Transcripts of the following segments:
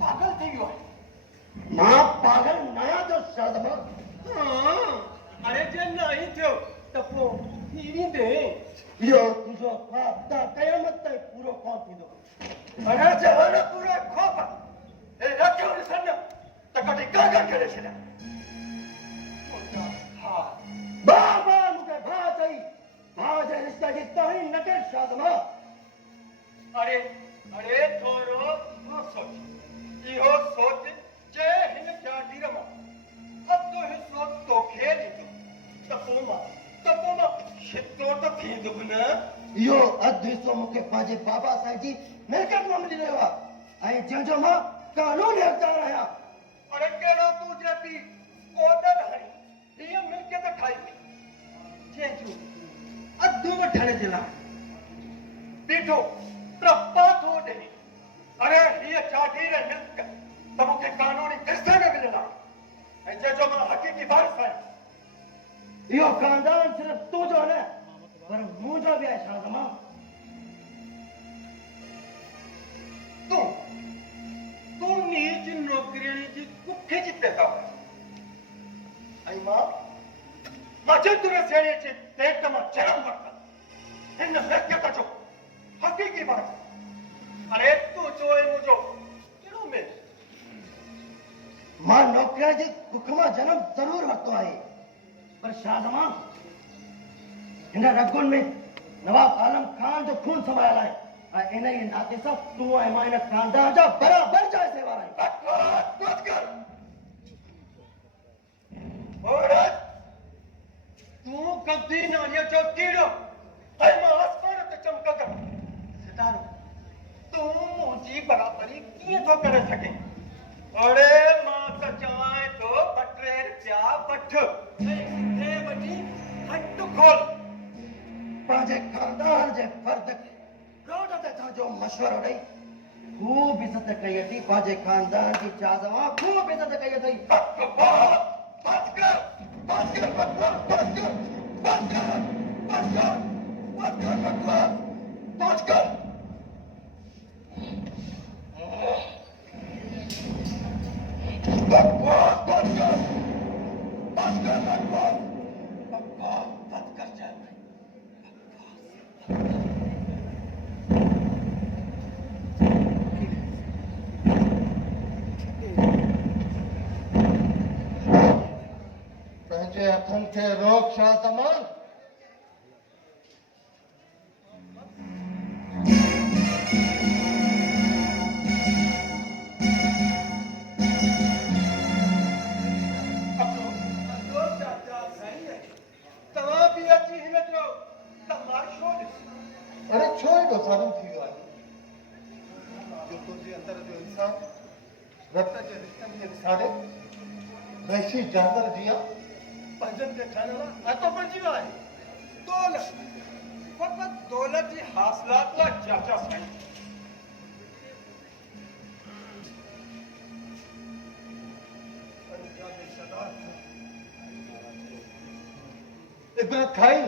पागल थी गयो मां पागल नया जो शादमा अरे जे नहीं थियो तपो हीरी दे यो तुझो ख्वाब ता कयामत तक पूरो कोन थींदो अरे जे हन पूरो ख्वाब ए रखियो न सन त कटी कागा करे छला हां बाबा मुके भा चई भा जे रिश्ता जी तही नटे शादमा अरे अरे थोरो न सोच इहो सोच जे हिन चाटी रमा अब तो हिस्सो तो खेल तपोमा शितो तो थींदो न इहो अध हिस्सो मुके पाजे बाबा साईं जी मिलकत में मिली रहियो आहे ऐं जंहिंजो मां कानूनी हक़दार आहियां अरे कहिड़ो तूं जे पी कोडर हणी हीअ मिलकत ठाही जंहिंजो अधु वठण जे लाइ बीठो ट्रपा थो ॾिनी अरे हीअ चाटी रे मिल्क त मूंखे कानूनी हिस्से में मिलियल आहे ऐं जंहिंजो मां हक़ीक़ी वारिस आहियां इहो ख़ानदान सिर्फ़ तुंहिंजो न पर मुंहिंजो बि आहे शादमा तूं नीच नौकरियुनि जी कुखे जी पैदा ऐं मां चतुर सेणीअ जे पेट मां जनम वरितल हिन मिल्कियत जो हक़ीक़ी वारिस अरे तुंहिंजो ऐं मुंहिंजो कहिड़ो मेल मां नौकरीअ जी कुख मां जनम ज़रूरु वरितो आहे पर शादमा हिन रगुनि में नवाब आलम खान जो खून समायल आहे ऐं इन ई नाते सां तूं ऐं मां हिन ख़ानदान जा बराबरि जा हिसेवार आहियूं तूं कब्ज़ी नालीअ जो कीड़ो ऐं मां आसमान ते चमकंदड़ सितारो तूं मुंहिंजी बराबरी कीअं थो करे सघे अरे मां त चवां थो ॿ 2 रुपया वठ ऐं वठी हट खोल पंहिंजे ख़ानदान जे फर्द खे रोड ते तुंहिंजो मशवरो ॾेई ख़ूब इज़त कई अथई पंहिंजे ख़ानदान जी चाज़मा ख़ूब इज़त कई अथई पंहिंजे हथनि खे रोक शादमा अरे छो एॾो ज़ालिम थी वियो आहे जो तुंहिंजे अंदर जो इंसान रत जे रिश्तनि खे विसारे वहशी जानवर जीअं पंहिंजनि खे ठाहिण लाइ अतो बणिजी वियो आहे दौलत फ़क़ति दौलत जी हासिलात लाइ चाचा साईं इबरत खाई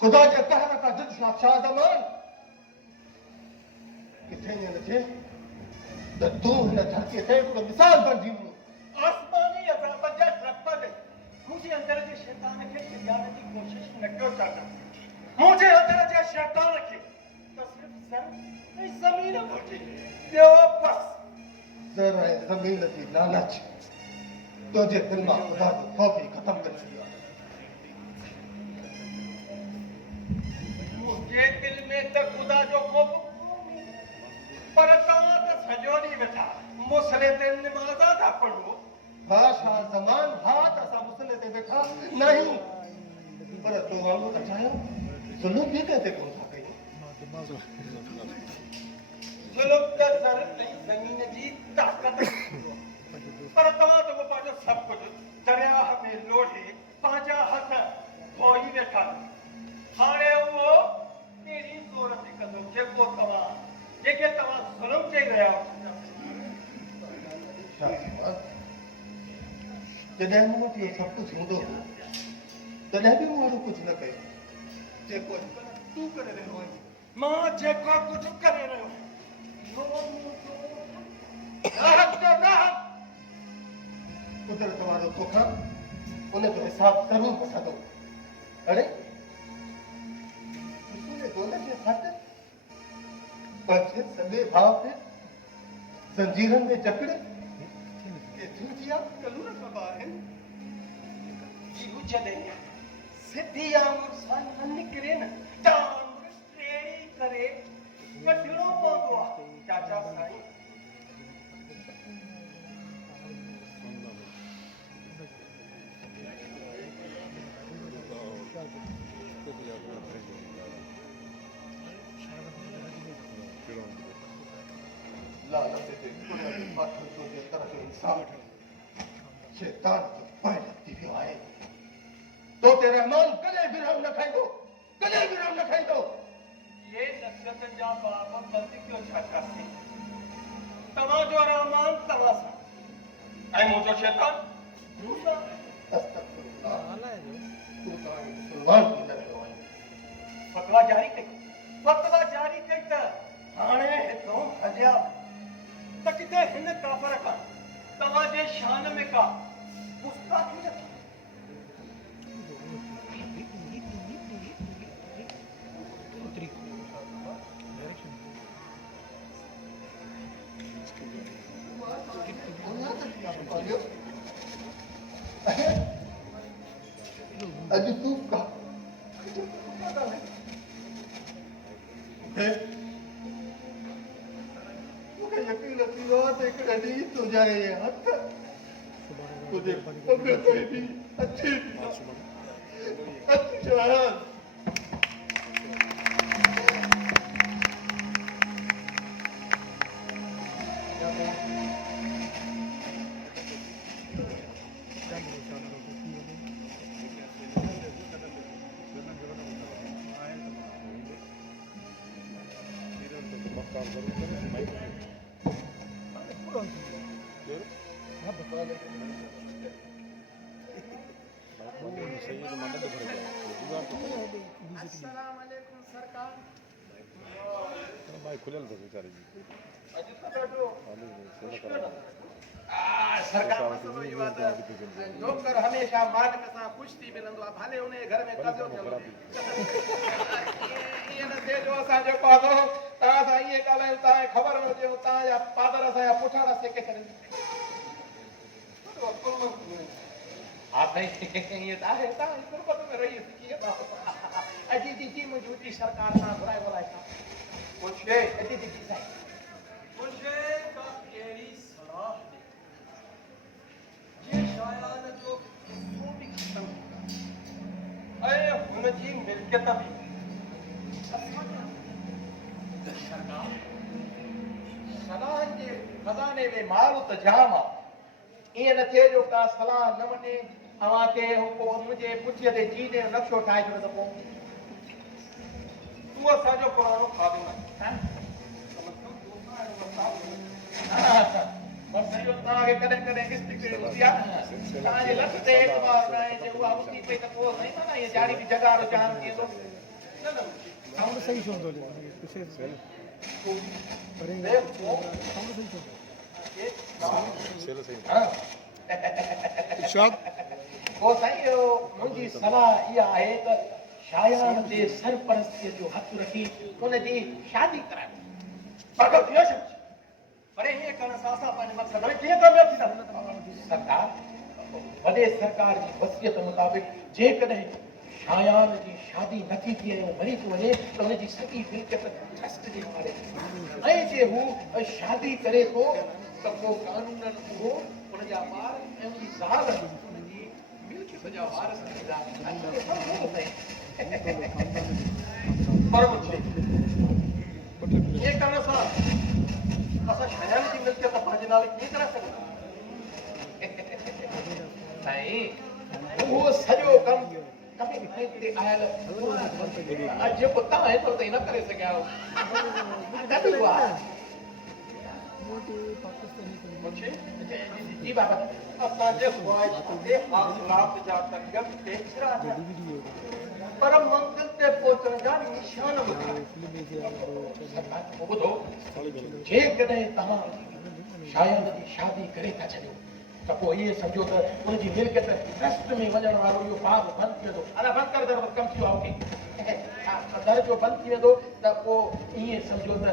खुदा जे कहर का जिद शादमा किथे न लॻे त तूं हिन धरतीअ ते हिकिड़ो मिसाल बणिजी वञे आसमानी अज़ाब जा ट्रप ॾेई मुंहिंजे अंदर जे शैतान खे टिकाइण जी कोशिश न कयो चाचा मुंहिंजे अंदर जे शैतान खे त सिर्फ़ सर ऐं ज़मीन घुरिजे ॿियो बस जरा ज़मीन जी लालच तुझे दिल में खुदा जो खौफ ही खत्म कर दिया। मुझे दिल में तो खुदा जो खौफ पर तव्हां त सॼो ॾींहुं वेठा मुसले ते निमाज़ा था पढ़ो। भाषा ज़मान भात असां मुसले ते वेठा नहीं पर तो वांगुरु अचायो ज़ुल्म बि कंहिं ते कोन था कयूं। ज़ुल्म त ज़र ऐं ज़मीन जी ताक़त पर तव्हां त उहो पंहिंजो सभु कुझु दरिया में लोढ़े पंहिंजा हथ धोई वेठा। हाणे उहो अहिड़ी ज़ोर ते कंदो जेके तव्हां ज़ुल्म चई रहिया आहियो। जॾहिं मूं वटि इहो सभु कुझु हूंदो हो तॾहिं बि मूं अहिड़ो कुझु न कयो जेको तूं करे रहियो आहीं। मां जेको कुझु करे रहियो आहियां कुदरत वारो तोखां उन जो हिसाब ज़रूरु वठंदो। अड़े दोनों के हथ पंहिंजे सॻे भाउ खे ज़ंजीरनि में जकड़े केतिरियूं जिया कलूर कबा आहिनि जीव जॾहिं सिधी आंगुर सां न निकिरे न त आंगुर टेड़ी करे कढणो पवंदो आहे। चाचा साईं लालच ते दुनिया जे पाठन जो जे तरह जो इंसान शैतान जो पाए लॻी वियो आहे। तो ते रहमान कॾहिं बि रहम न खाईंदो, कॾहिं बि रहम न खाईंदो। ये नफ़रतनि जा बाब बंदि कयो चाचा साईं। तव्हांजो रहमान तव्हां सां ऐं मुंहिंजो शैतान मूं सां। अस्तग़फिरुल्लाह तूं त मुस्लमान थी न रहियो आहीं। फतवा जारी कई त हाणे हितां हलिया त किथे हिन काफ़र खां तव्हांजे शान में का गुस्ताखी न थी। अॼु तूं मूंखे यकीन थी वियो आहे त हिकिड़े ॾींहुं तुंहिंजा इहे हथ तुंहिंजे पग ते बि अची अस्सलाम वालेकुम सरकार। भाई खुलल तो बेचारे जी सरकार नौकर हमेशा मालिक सां ख़ुश थी मिलंदो आहे भले उन घर में कज़ो थियल हुजे। ईअं न थिए जो असां जेको आहे तव्हां सां ईअं ॻाल्हायूं तव्हांखे ख़बर न हुजे तव्हांजा पादर असांजा पुठियां सेके छॾनि। हा साईं ईअं त आहे तव्हांजी गुरबत में रही कीअं था अजी जी मुंहिंजी सरकार सां घुराए घुराए था पुछे अजी जी साईं मुझे का अहिड़ी सलाह ॾे जे शायान जो किस्सो बि ख़तम ऐं हुनजी मिल्कियत बि। सरकार सलाह जे खज़ाने में माल त जाम आहे। ईअं न थिए जो का सलाह न वञे तव्हांखे मुंहिंजे पुठीअ ते जी जो नक्शो ठाहे छॾियो त पोइ तूं असांजो पुराणो खाधो न बसि इहो तव्हांखे कॾहिं कॾहिं स्थिति हूंदी आहे तव्हांजे लख ते हिकु बार जे उहा उथी पई त पोइ साईं माना इहे जाड़ी बि जगाड़ो जाम थी वेंदो। साउंड सही छो हूंदो पीछे सेल सही इरशाद पोइ साईं इहो मुंहिंजी सलाह इहा आहे त शायान ते सरपरस्तीअ जो हथु रखी हुनजी शादी करायो। पर हीअं करण सां असां पंहिंजे मक़सद में कीअं कामयाब थींदासीं? सरकार वॾे सरकार जी वसियत मुताबिक़ जेकॾहिं शायान जी शादी नथी थिए ऐं मरी थो वञे त हुनजी सॼी मिल्कियत ट्रस्ट जे हवाले थी। ऐं जे हू शादी करे थो त पोइ कानूनन उहो हुनजा ॿार ऐं हुनजी ज़ाल हुनजी मिल्कियत जा वारिस थींदा। पर मुझे ये करण सां असां शायान जी मिल्कियत पंहिंजे नाले कीअं करे सघूं? साईं उहो सॼो कमु कभी ते आयल जेको तव्हां एतिरो ताईं न करे सघिया मुझे जी बाबा असांजे ख्वाहिश ते हासिलात जा तंगम तेजरा पर मंज़िल ते पहुचण जा निशान ॿुधो जेकॾहिं तव्हां शायदि जी शादी करे था छॾियो त पोइ इहे सम्झो त उनजी मिल्कियत ट्रस्ट में वञण वारो इहो बाब बंदि थी वेंदो। अञा बंदि करे दर कमु थी वियो आहे दर जो बंदि थी वेंदो त पोइ ईअं सम्झो त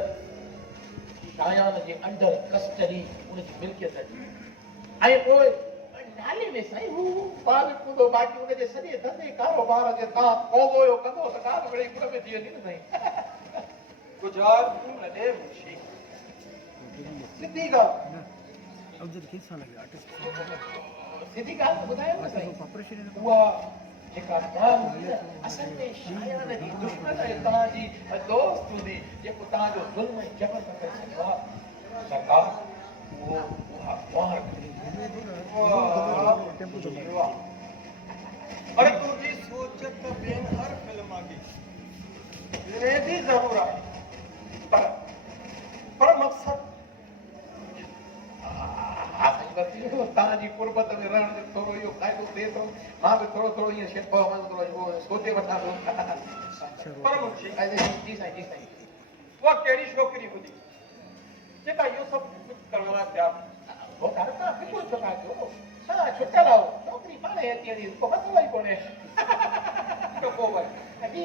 शायान जे अंडर कस्टडी उनजी मिल्कियत ऐं पोइ नाले में साईं हू बाब हूंदो बाक़ी उनजे सॼे धंधे कारोबार जे तव्हां कोगोयो कंदो त ॻाल्हि वरी गुड़ में थी वेंदी न साईं। गुजार तूं न ॾे मुंशी सिधी ॻाल्हि सिधी ॻाल्हि ॿुधायो न साईं उहा जेका ॻाल्हि हूंदी न असल में शायान जी दुश्मन ऐं तव्हांजी दोस्त हूंदी जेको तव्हांजो ज़ुल्म ऐं जबर न करे सघंदो आहे सरकार उहो उहा वार अरे तुंहिंजी सोच त ॿियनि हर फिल्म जी रेडी ज़रूर आहे पर मक़सद तव्हांजी कुर्बत में रहण जो थोरो इहो फ़ाइदो थिए थो मां बि थोरो थोरो ईअं सोचे वठां थो। पर मुंशी जी साईं जी साईं उहा कहिड़ी छोकिरी हुजे जेका इहो सभु कुझु करण लाइ तयारु पोइ घर तव्हां फिकुर छो था कयो छा छुटियल आहो छोकिरी पाणे अची वञी को मसइलो ई कोन्हे त पोइ वरी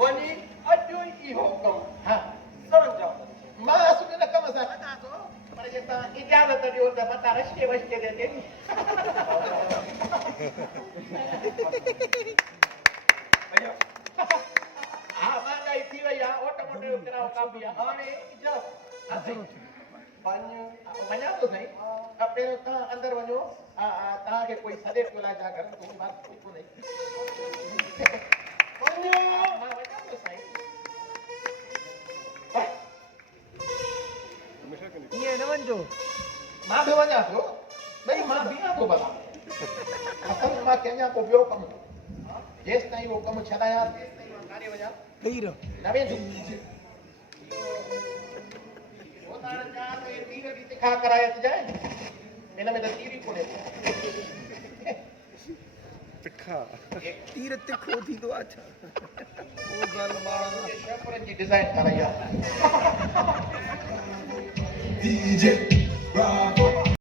वञी अॼु इहो कमु हा सरंजाम मां असुल हिन कम सां वञा थो पर जे तव्हां इजाज़त ॾियो त मथां रश्के वश्के ते ॾिए हा महांगाई थी वई आहे ऑटोमोटिव जो किरायो काफ़ी आहे हाणे इजाज़त वञा थो साईं पहिरियों तव्हां अंदरि वञो तव्हांखे कोई सॾे पियो लाइ जा घर कोई बात कोन्हे मां वञा थो साईं ईअं न वञिजो मां बि वञा थो भई मां बीहां थो भला असल में मां कंहिंजा को ॿियो कमु जेसि ताईं उहो कमु छॾायां तेसि ताईं मां काॾे वञा ॾेई रहो न वेंदुमि तीर बि तिखा कराए अचिजांइ हिन में त तीर ई कोन्हे तिखा तीर तिखो थींदो आहे छा ओ ॻाल्हि शेफरनि जी डिज़ाइन ठाराई आहे DJ Bravo